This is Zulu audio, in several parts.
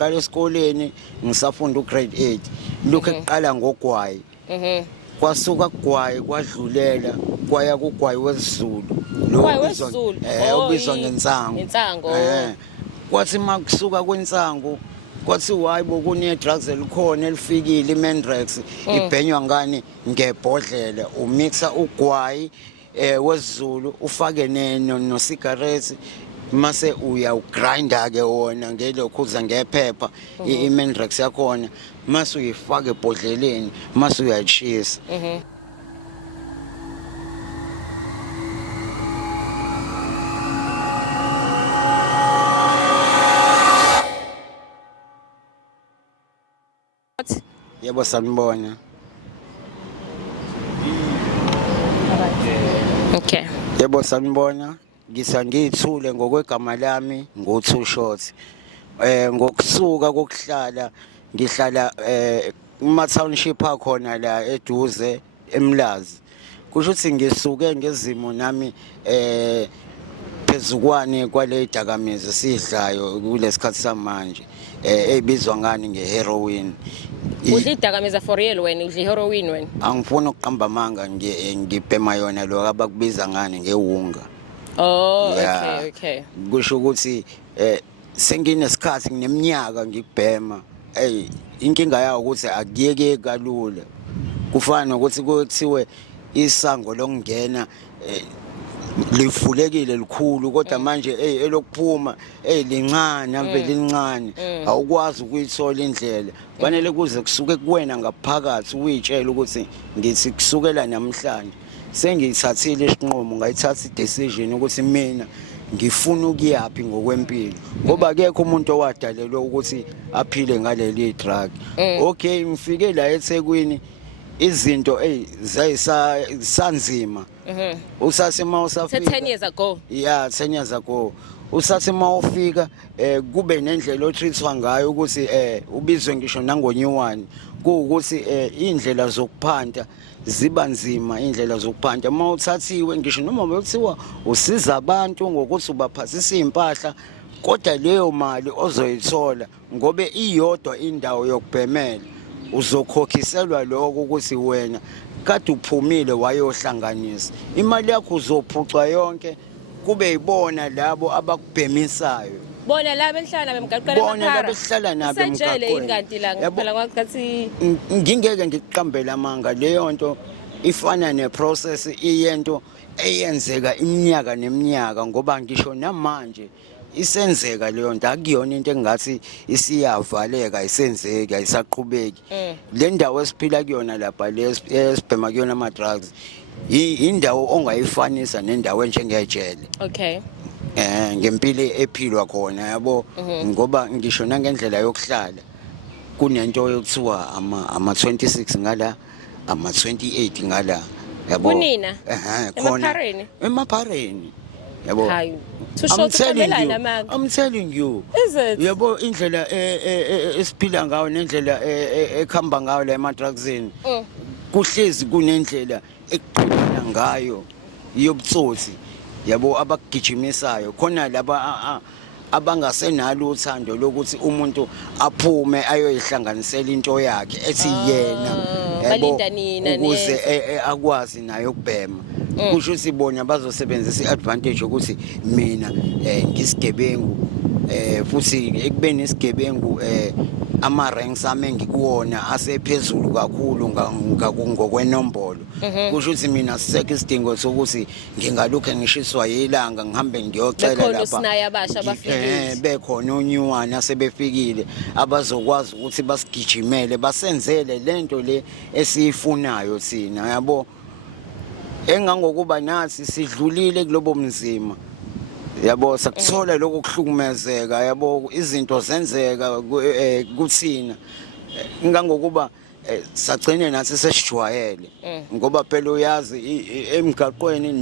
ngiqala esikoleni ngisafunda ugrade 8 lokho eqala ngogwayi kwasuka kugwayi kwadlulela kwaya kugwayi wesiZulu lo ubizwa ngensango kwathi makusuka kwensango kwathi hayibo kune drugs elikhona elifikile iMandrax ibhenywa ngani ngebhodlela umixa ugwayi wesiZulu ufake no cigarettes mase uyawugrinda ke wona ngelokhu uza ngephepha iMandrax yakhona mase uyifaka ebhodleleni mase uyayishisa Yebo sanibona. Okay. Yebo sanibona. Ngisangithule ngokwegama lami ngo2 Short. Ngokusuka kokuhlala ngihlala kuma township akhona la eduze eMlazi. Kusho ukuthi ngisuke ngezimo nami phezukwane kwale dakamizwa sidlayo kulesikhathi samanje ebizwa ngani ngeheroin. Udla idakamizwa for real wena udla iheroin wena? Angifuni ukuqamba amanga ngibhema yona lo abakubiza ngani ngewunga. Oh okay. Kusho ukuthi senginesikhathi ngineminyaka ngikubhema. Inkinga yawo ukuthi akuyeke kalula. Kufana nokuthi kuthiwe isango lokungena livulekile likhulu kodwa manje elokuphuma lincane ave lincane awukwazi ukuyithola indlela fanele kuze kusuke kuwena ngaphakathi uyitshela ukuthi ngithi kusukela namhlanje sengiyithathile isinqumo ngayithatha idecision ukuthi mina ngifuna ukuyapi ngokwempilo ngoba akekho umuntu owadalelwe ukuthi aphile ngaleli drug okay ngifike la eThekwini izinto zayisanzima usathi mawusafika 10 years ago 10 years ago usathi mawufika kube nendlela otreatwa ngayo ukuthi ubizwe ngisho nangonyuwani kuukuthi indlela zokuphanta ziba nzima indlela zokuphanta mawuthathiwe ngisho noma bekuthiwa usiza abantu ngokuthi ubaphathisa impahla kodwa leyo mali ozoyithola ngobe iyodwa indawo yokubhemela uzokhokhiselwa lokho ukuthi wena kade uphumile wayohlanganisa imali yakho uzophucwa yonke kube yibona labo abakubhemisayo bona labo enhlala bemgaqela emakhaya bona labo ehlala nabo emgaqweni inganti la ngempela kwathi ngingeke ngikuqambela amanga leyo nto ifana neprocess iyento eyenzeka iminyaka neminyaka ngoba ngisho namanje isenzeka leyo nto akuyona into engathi isiyavaleka isenzeki ayisaqhubeki le ndawo esiphila kuyona lapha lesibhema kuyona ama drugs indawo ongayifanisa nendawo enjengejele okay ngempilo ephilwa khona yabo ngoba ngisho nangendlela yokuhlala kunento yokuthiwa ama 26 ngala ama 28 ngala yabo kunina khona emaphareni yabo hayi I'm telling you is it yabo indlela esiphila ngayo nendlela ekhamba ngayo la emadrugsini kuhlezi kunendlela ekuqhubela ngayo yobutsotsi yabo abagijimisayo khona laba abangasenalo uthando lokuthi umuntu aphume ayoyihlanganisela into yakhe ethi yena yabo ukuze akwazi nayo ukubhema kusho sibona bazosebenzisa iadvantage ukuthi mina ngisigebengu futhi ekubeni isigebengu ama ranks ame ngikuwona asephezulu kakhulu ngokwenombolo kusho ukuthi mina siseke isidingo sokuthi ngingalokho ngishiswa yilanga ngihambe ngiyocela lapha bekhona onyuwana asebefikile abazokwazi ukuthi basigijimele basenzele lento le esiyifunayo thina yabo engangokuba nathi sidlulile kulobo mzima yabo sakuthola lokho kuhlukumezeka yabo izinto zenzeka kuthina ingangokuba sagcine nathi sesijwayele ngoba phela uyazi emgaqweni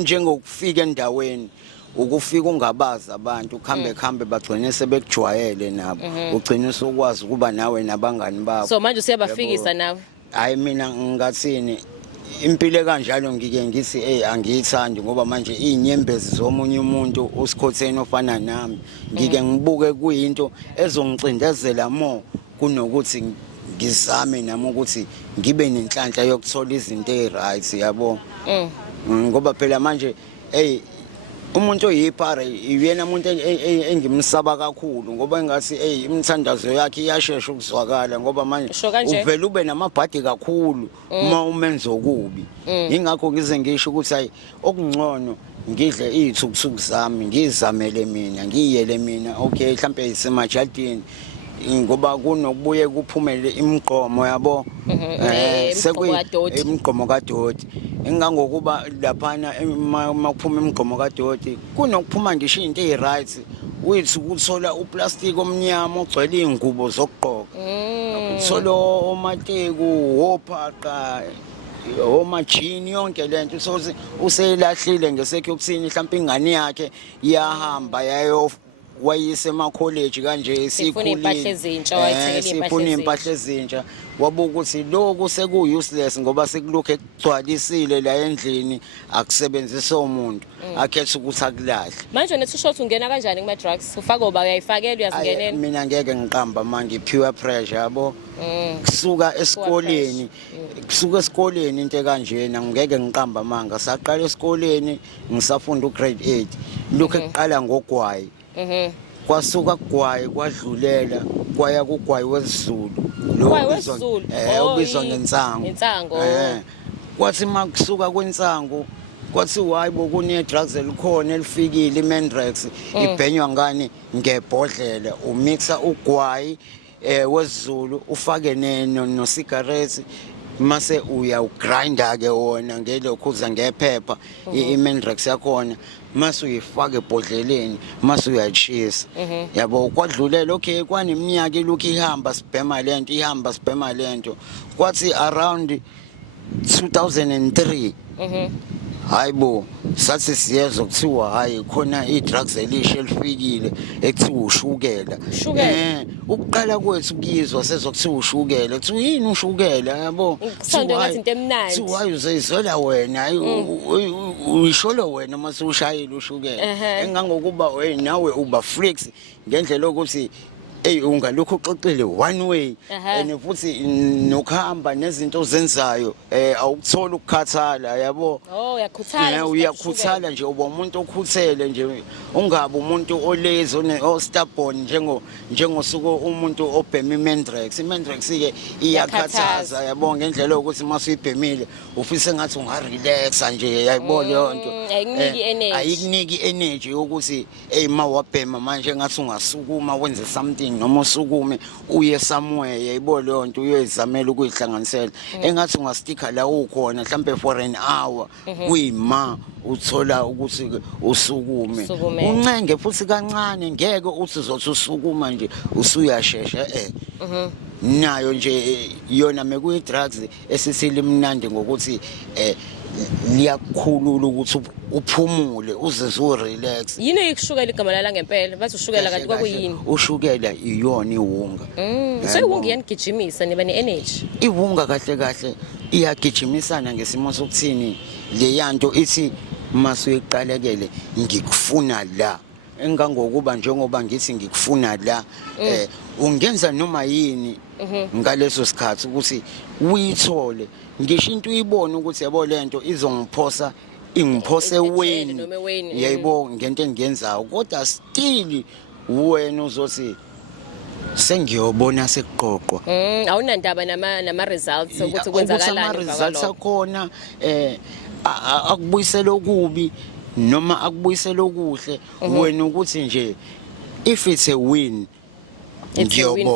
njengokufika endaweni ukufika ungabazi abantu khambe bagcine sebekujwayele nabo ugcine usukwazi ukuba nawe nabangani bakho so manje usiyabafikisa nawe hayi mina ngathini impilo kanjalo ngike ngithi angiyithandi ngoba manje inyembezi zomunye umuntu usikhotheni ofana nami ngike ngibuke kuyinto ezongicindezela more kunokuthi ngizame nami ukuthi ngibe nenhlanhla yokuthola izinto eziright yabo. Ngoba phela manje umuntu oyipara uyena umuntu engimsaba kakhulu ngoba engathi imithandazo yakhe iyashesha ukuzwakala ngoba manje uvela ube namabhadi kakhulu uma umenza okubi. Ingakho ngize ngisho ukuthi hayi okungcono ngidle izithukuthuku zami ngizamele mina ngiyele mina okay mhlambe isemajardini ngoba kunokubuye kuphumele imigqomo yabo imigqomo kaDoti engangokuba laphana makuphuma imigqomo kaDoti kunokuphuma ngisho into eziright uyithi ukuthola uplastic omnyama ogcwele izingubo zokugqoka uthola omateku ophaqa omajini yonke lento sokuthi uselahlile ngesecuthini mhlawumbe ingane yakhe iyahamba yayo wayise ema-college kanje sifuna impahla ezintsha wabuka ukuthi lokhu seku-useless ngoba sekulokhu ekugcwalisile la endlini akusebenzise umuntu akhethe ukuthi akulahle. Manje nethi usho ukuthi ungena kanjani kuma-drugs ufake uba uyayifakela uyazingenela? Mina ngeke ngiqamba manje pure pressure yabo kusuka esikoleni into kanjena ngeke ngiqamba manga saqala esikoleni ngisafunda ugrade 8 lokhu ekuqala ngogwayi kwasuka kugwayi kwadlulela kwaya kugwayi wesiZulu lo ubizwa ngensango kwathi makusuka kwensango kwathi hayibo kune drugs elikhona elifikile iMendrex ibhenywa ngani ngebhodlela umixa ugwayi wesiZulu ufake no cigarettes mase uyawugrinda ke wona ngelokhuza ngephepha iMendrex yakhona mase uyifaka ebhodleleni mase uyachisa yabo kwadlulela okay kwaneminyaka ilokhu ihamba sibhema lento kwathi around 2003 hayibo sathi siyezwa kuthiwa hayi khona i-drugs elisha elifikile ekuthiwa ushukela ukuqala kwethu kuyizwa sezokuthiwa ushukela kuthi yini ushukela yabo kusonto ngathi into emnandi hayi uzoyizola wena uyisholo wena mase ushayile ushukela engangokuba nawe uba freaks ngendlela ukuthi ungalokho uxoxile one way and futhi nokuhamba nezinto ozenzayo awukuthola ukukhathala yabo uyakhuthala nje uba umuntu okhuthele nje ungabe umuntu olazy stubborn njengosuku umuntu obhema iMendrex ke iyakhathaza yabo ngendlela ukuthi masuyibhemile ufise ngathi ungarelaxa nje yabo leyo nto ayikuniki energy ukuthi mawabhema manje ngathi ungasukuma wenze something noma usukume uye somewhere yayibo leyo nto uyoyizamela ukuyihlanganisela engathi ungasticka la ukhona mhlambe for an hour kuyima uthola ukuthi usukume uncenge futhi kancane ngeke uthi uzothi usukuma nje usuyashesha nayo nje yona mekuyi drugs esithi limnandi ngokuthi liyakukhulula ukuthi uphumule uzizwe urelax. Yini ekushukela igama lala ngempela bathi ushukela kanti kwakuyini? Ushukela iyona iwunga. So iwunga iyangijimisa niba ne-energy. Iwunga kahle iyagijimisana ngesimo sokuthini le yanto ithi masuyiqalekele ngikufuna la engangokuba njengoba ngithi ngikufuna la ungenza noma yini ngaleso sikhathi ukuthi uyithole ngisho into uyibone ukuthi yabo lento izongiphosa ingiphose weni yayibo ngento engiyenzayo kodwa still wena uzothi sengiyobona sekuqoqwa awunandaba nama results ukuthi kwenzakalani ama results akhona akubuyisela okubi noma akubuyisela okuhle wena ukuthi nje if it's a win it's a win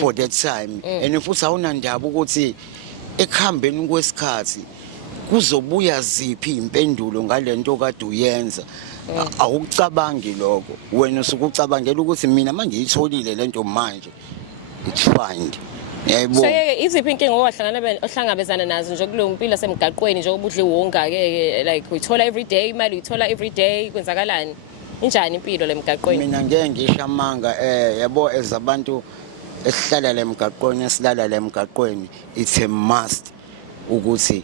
for that time and futhi awunandaba ukuthi ekuhambeni kwesikhathi kuzobuya ziphi impendulo ngalento kade uyenza awucabangi lokho wena usukucabangela ukuthi mina manje ngiyitholile lento manje it's fine yebo so iziphi inkinga ohlangabezana nazo nje kulo mpilo semgaqweni nje obudle wonga ke like uyithola every day imali uyithola every day kwenzakalani injani impilo lemgaqweni mina ngeke ngishamanga yabo ezabantu esihlala lemgaqweni esilala lemgaqweni it's a must ukuthi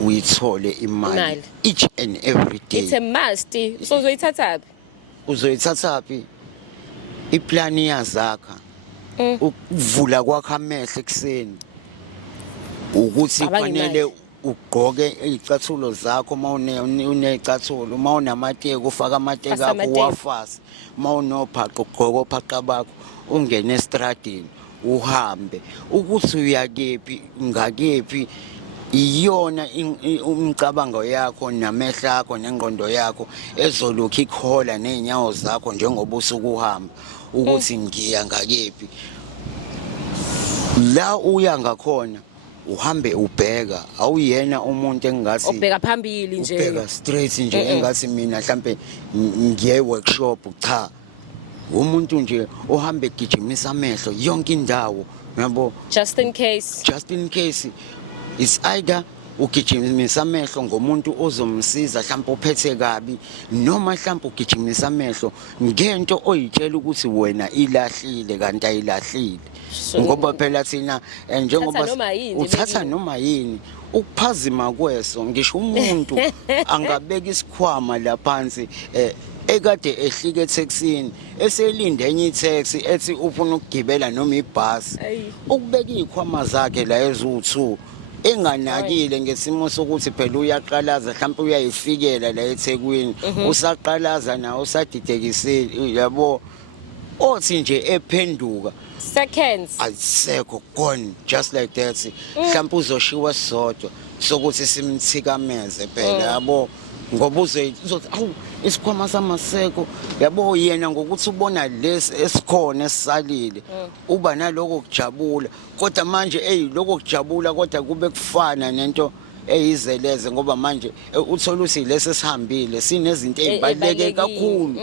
uyithole imali Imali. each and every It's day. a must. So uzoyithatha phi? Uzoyithathaphi iplan iyazakha ukuvula kwakho amehlo ekseni ukuthi Cabanga kufanele imali. ugqoke izicathulo zakho unezicathulo mawunamateki ufaka amateki Fasa akho amateki. uwafase mawunobhaqa ugqoke ophaqa bakho ungene estradini uhambe ukuthi uyakephi ngakephi iyona umcabango yakho namehlo akho nengqondo yakho ezolokhu ikhola nezinyawo zakho njengoba usuku uhamba ukuthi ngiya ngakephi la uya ngakhona uhambe ubheka awuyena umuntu engathi Ubheka phambili nje. ubheka straight nje engathi mina mhlambe ngiye workshop cha umuntu nje ohambe gijimisa amehlo yonke indawo yabo Just in case. just in case it's either ugijimisa amehlo ngomuntu ozomsiza mhlawumbe uphethe kabi noma mhlawumbe ugijimisa amehlo ngento oyitshela ukuthi wena ilahlile kanti ayilahlile ngoba phela thina njengoba noma yini, uthatha baby. noma yini ukuphazima kweso ngisho umuntu angabeka isikhwama la phansi ekade ehlike etaxini eselinde enye itaxi ethi ufuna ukugibela noma ibhasi Ayi. ukubeka izikhwama zakhe la ezu2 enganakile ngesimo sokuthi phela uyaqalaza mhlawumbe uyayifikela la eThekwini usaqalaza nawo usadidekisile yabo othi nje ephenduka Seconds. ayisekho gone just like that mhlawumbe uzoshiwa sodwa sokuthi simthikameze phela yabo ngoba uzothi awu isikhwama samaseko yabo yena ngokuthi ubona lesi esikhona esisalile uba naloko kujabula kodwa manje lokho kujabula kodwa kube kufana nento eyizeleze ngoba manje uthola uthi lesi sihambile sinezinto ezibaleke kakhulu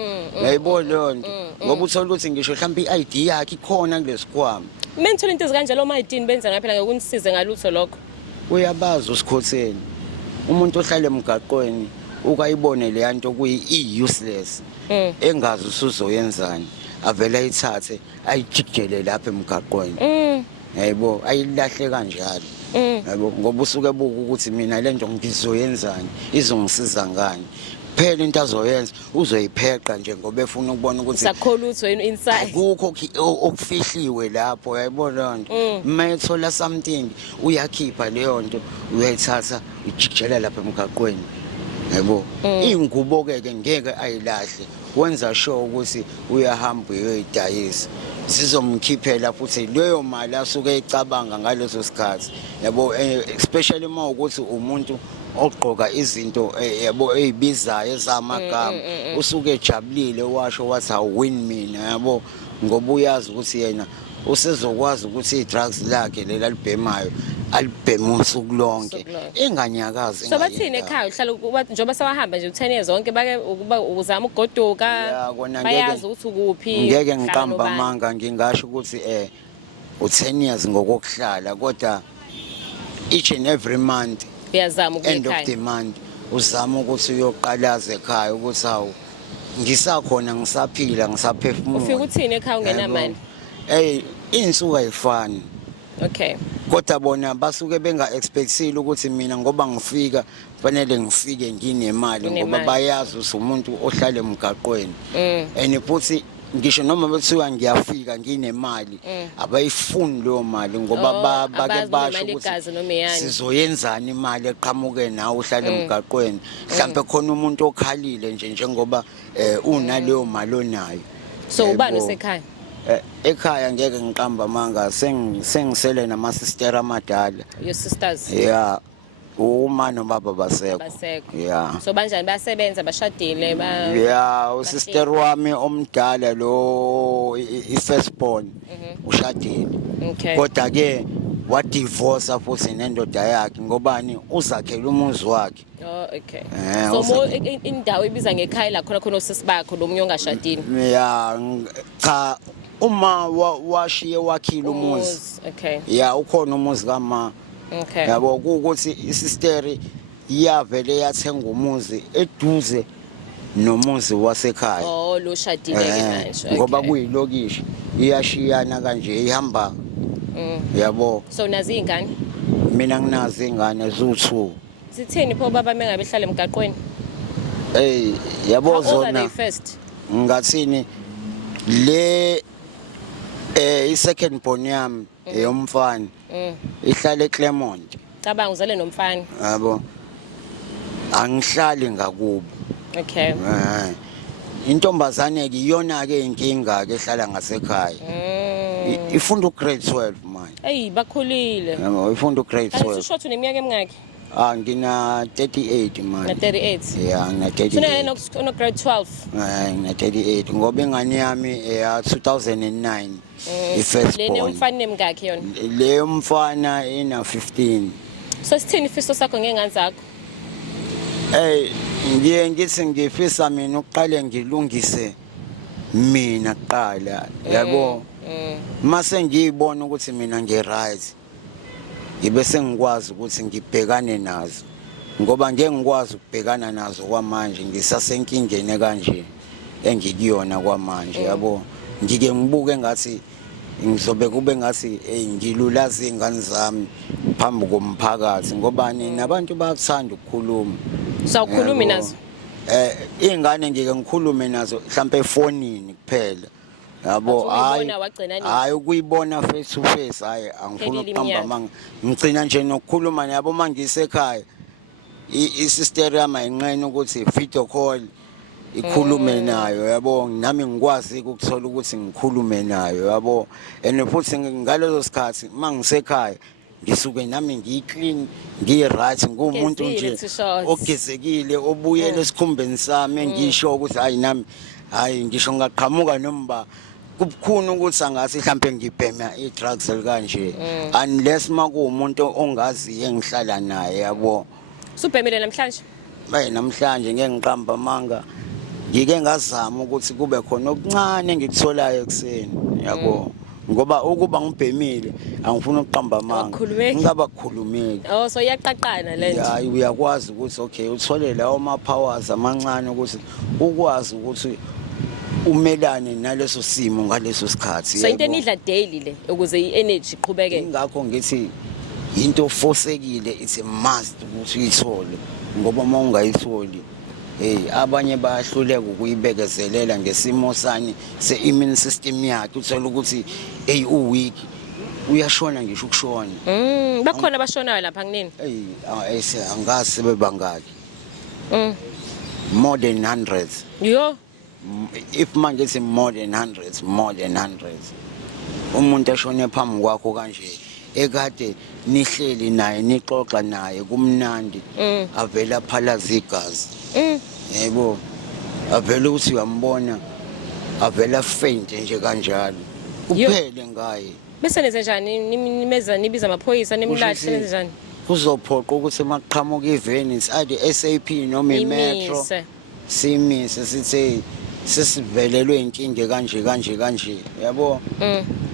yayibona lonto ngoba uthola ukuthi ngisho mhlawumbe iID yakhe ikhona kulesikhwama Menthola into ezikanjalo oma-18 benza ngaphela ngokunisize ngalutho lokho. uyabazi usikhotheni umuntu ohlala emgaqweni ukayibone le nto kuyi-useless engazi usuzoyenzani avela ayithathe ayijikele lapha emgaqweni yayibo ayilahle kanjalo yabo ngoba usuke ebuka ukuthi mina le nto ngizoyenzani izongisiza ngani phela into azoyenza uzoyipheqa nje ngoba efuna ukubona ukuthi Sakholwa utho inside. akukho okufihliwe lapho yayibona lonto mayethola something uyakhipha leyo nto uyayithatha ijikela lapha emgaqweni yabo ingubo ke ngeke ayilahle wenza sure ukuthi uyahamba uyoyidayisa sizomkhiphela futhi leyo mali asuke ecabanga ngaleso sikhathi yabo especially uma ukuthi umuntu ogqoka izinto yabo ezibizayo ezamagama usuke ejabulile washo wathi awin mina yabo ngoba uyazi ukuthi yena usezokwazi ukuthi idrugs lakhe lelalibhemayo alibhema usuku lonke enganyakazi So bathini ekhaya uhlala njengoba sewahamba nje u10 years zonke bake ukuba uzama ukugoduka Ya, kona bayazi ukuthi ukuphi ngeke uhlala ngiqamba nobani. amanga ngingasho ukuthi u10 years ngokuhlala kodwa each and every month Uyazama ukuya end of the ekhaya. month uzama ukuthi uyoqalaza ekhaya ukuthi hawu ngisakhona ngisaphila ngisaphefumula Ufika uthini ekhaya ungenamali? insuku ayifani Okay. kodwa bona basuke benga expectile ukuthi mina ngoba ngifika fanele ngifike nginemali ngoba bayazi ukuthi umuntu ohlala emgaqweni and futhi ngisho noma bethiwa ngiyafika nginemali abayifuni leyo mali ngoba bake basho ukuthi sizoyenzana imali eqhamuke nawe uhlala emgaqweni mhlawumbe khona umuntu okhalile nje njengoba unaleyo mali onayo. So ubani usekhaya? Ekhaya ngeke ngiqamba amanga sengisele nama sister amadala. Your sisters? Yeah. Uma nobaba basekho. Yeah. So banjani bayasebenza bashadile ba? Yeah, usister wami omdala lo i-first born ushadile. Okay. Kodwa ke wa divorce futhi nendoda yakhe ngobani uzakhela umuzi wakhe. Oh okay. So indawo ibiza ngekhaya la khona usisi bakho lo munye ongashadile. Yeah, cha uma washiye wakhila umuzi. Okay. Yeah, ukhona umuzi kama. Okay. Yabo ukuthi isisteri iyavele yathenga umuzi eduze nomuzi wasekhaya. Oh lo shadile ke manje. Ngoba kuyilokishi iyashiyana kanje ihamba. Yabo. So nazi ingane? Mina nginazi ingane zu2. Sithini pho baba mengabe ehlala emgaqweni? Yabo How old are zona they first? ngathini le i-second born yami eyomfana ihlala eClermont. Cabanga uzale nomfana. Yabo angihlali ngakubo. Okay. Intombazane ke iyona ke inkinga ke ehlala ngasekhaya. Ifunda ugrade 12 manje. Hey bakhulile. Yabo ifunda ugrade Kanti 12. ushothu neminyaka emingaki? Ngina 38 Na manje. 38. Yeah, ngina Sona 38. no grade 12. Ngina 38 ngoba ingane yami eya 2009 i-first Lene born. umfana nemingaki yona? Le mfana ina 15. So sithini ifiso sakho ngengane zakho? Ngiye ngithi ngifisa mina uqale ngilungise mina kuqala yabo mase ngiyibona ukuthi mina ngi-right ngibe sengikwazi ukuthi ngibhekane nazo ngoba ngeke ngikwazi ukubhekana nazo kwamanje ngisasenkingeni kanje engikuyona kwamanje yabo ngike ngibuke ngathi ngizobe kube ngathi ngilulaza izingane zami phambi komphakathi ngoba nabantu bayakuthanda ukukhuluma. Sawukhulumi nazo? Izingane ngike ngikhulume nazo mhlambe efonini kuphela. Yabo hayi ukuyibona face to face hayi angifuni ukuhamba manga ngicina nje nokukhuluma nabo mangisekhaya i-sister yami ayinqene ukuthi video call ikhulume nayo yabo nami ngikwazi ukuthola ukuthi ngikhulume nayo yabo and futhi ngalezo sikhathi mangisekhaya ngisuke nami ngiclean ngi-right ngumuntu nje ogezekile obuyele esikhumbeni sami ngisho ukuthi hayi nami hayi ngisho ngaqhamuka noma kubukhona ukuthi angase mhlambe ngibhema i-drugs kanje unless makuwumuntu ongaziyo engihlala naye yabo. Subhemile namhlanje? Namhlanje ngeke ngiqamba manga ngike ngazama ukuthi kube khona okuncane engikutholayo ekseni yabo ngoba ukuba ngibhemile angifuni ukuqamba amanga ngingabakhulumeli. Oh so iyaqaqana lento. Hayi uyakwazi ukuthi okay uthole lawo ma powers amancane ukuthi ukwazi ukuthi umelane naleso simo ngaleso sikhathi. So into enidla daily le ukuze i-energy iqhubeke. Ingakho ngithi into fosekile it's a must ukuthi uyithole ngoba uma ungayitholi abanye bayahluleka ukuyibekezelela ngesimo sani se-immune system yakhe uthola ukuthi uweak uyashona ngisho ukushona. Bakhona abashonayo lapha kunini? Angazi sebebangaki. More than hundreds. Yo. If manje it's more than hundreds. Umuntu ashone phambi kwakho kanje ekade nihleli naye nixoxa naye kumnandi avela phalaza igazi. Yebo avela ukuthi uyambona avela faint nje kanjalo kuphele ngaye. Bese nenze njani nimeza nibiza amaphoyisa nimlahle nenze njani? Kuzophoqa ukuthi maqhamuka iveni ade SAP noma imetro simise sithi sesivelelwe inkinga kanje yabo.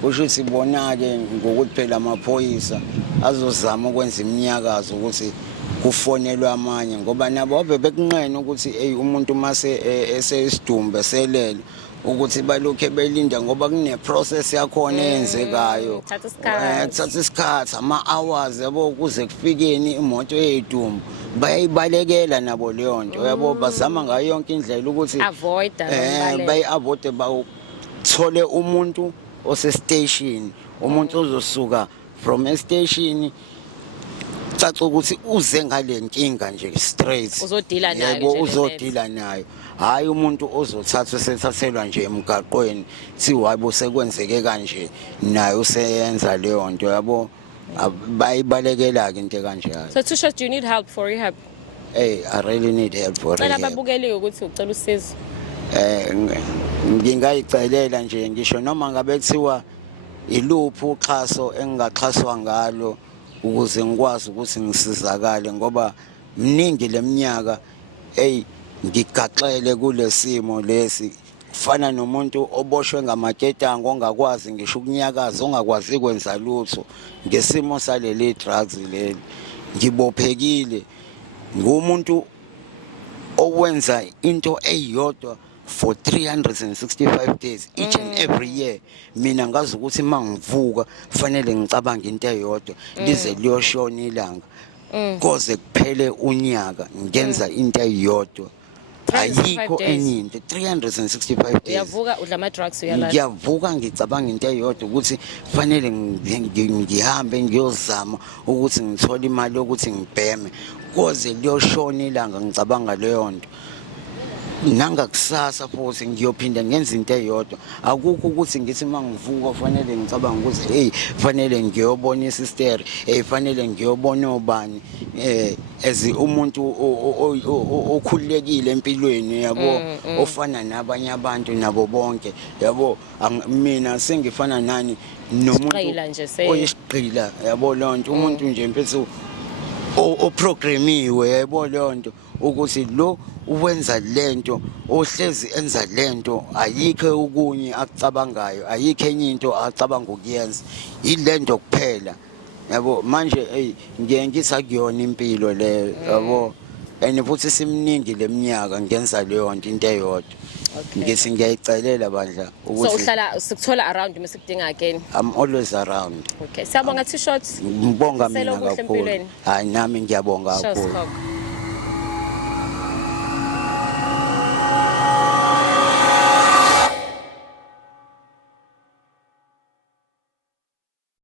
Kusho ukuthi bona ke ngokuthi phela amaphoyisa azozama ukwenza iminyakazo ukuthi kufonelwe amanye ngoba nabo bebekunqena ukuthi umuntu mase esesidumbe selele ukuthi balokho belinda ngoba kune process yakhona eyenzekayo. Kuthatha isikhathi ama-hours yabo kuze kufikeni imoto yedumbu bayayibalekela nabo leyo nto yabo bazama ngayo yonke indlela ukuthi bayi-avoide bawuthole umuntu ose-station umuntu ozosuka from e-station caca ukuthi uze ngale nkinga nje straight uzodila nayo yebo uzodila nayo hayi umuntu ozothathwa sethathelwa nje emgaqweni thiwa hayibo sekwenzeke kanje naye useyenza leyo nto yabo bayibalekela ke into kanjalo. So Tusha, do you need help for rehab? I really need help for rehab. Cela babukele ukuthi ucela usizo. Ngingayicelela nje ngisho noma ngabe kuthiwa iluphi uxhaso engingaxhaswa ngalo ukuze ngikwazi ukuthi ngisizakale ngoba mningi leminyaka ngigaxele kulesimo lesi kufana nomuntu oboshwe ngamaketango ongakwazi ngisho ukunyakaza ongakwazi kwenza lutho ngesimo saleli drugs leli ngibophekile ngumuntu owenza into eyodwa for 365 days each and every year. Mina ngazi ukuthi mangivuka fanele ngicabange into eyodwa lize liyoshona ilanga koze kuphele unyaka ngenza into eyodwa 365 ayikho days. enye into 365 days Uyavuka udla ama-drugs uyalala. ngiyavuka ngicabanga into eyodwa ukuthi fanele ngihambe ngiyozama ukuthi ngithole imali yokuthi ngibheme koze liyoshona ilanga ngicabanga leyo nto nangakusasa futhi ngiyophinda ngenza into eyodwa akukho ukuthi ngithi mangivuka fanele ngicabanga ukuthi hey fanele ngiyobona isister fanele ngiyobona obani as umuntu okhululekile empilweni yabo ofana nabanye abantu nabo bonke yabo mina sengifana nani nomuntu oyisigqila yabo lonto umuntu nje mfethu oprogramiwe yabo lonto ukuthi lo uwenza lento ohlezi enza lento ayikho okunye akucabangayo ayikho enye into acabanga ukuyenza ilento kuphela yabo manje ngiye ngisakuyona impilo le yabo and futhi simningi leminyaka ngenza leyo nto into eyodwa ngithi ngiyayicelela bandla ukuthi so uhlala sikuthola around mesikudinga again. I'm always around. Okay, siyabonga T-Short. Ngibonga mina kakhulu. Hayi nami ngiyabonga kakhulu.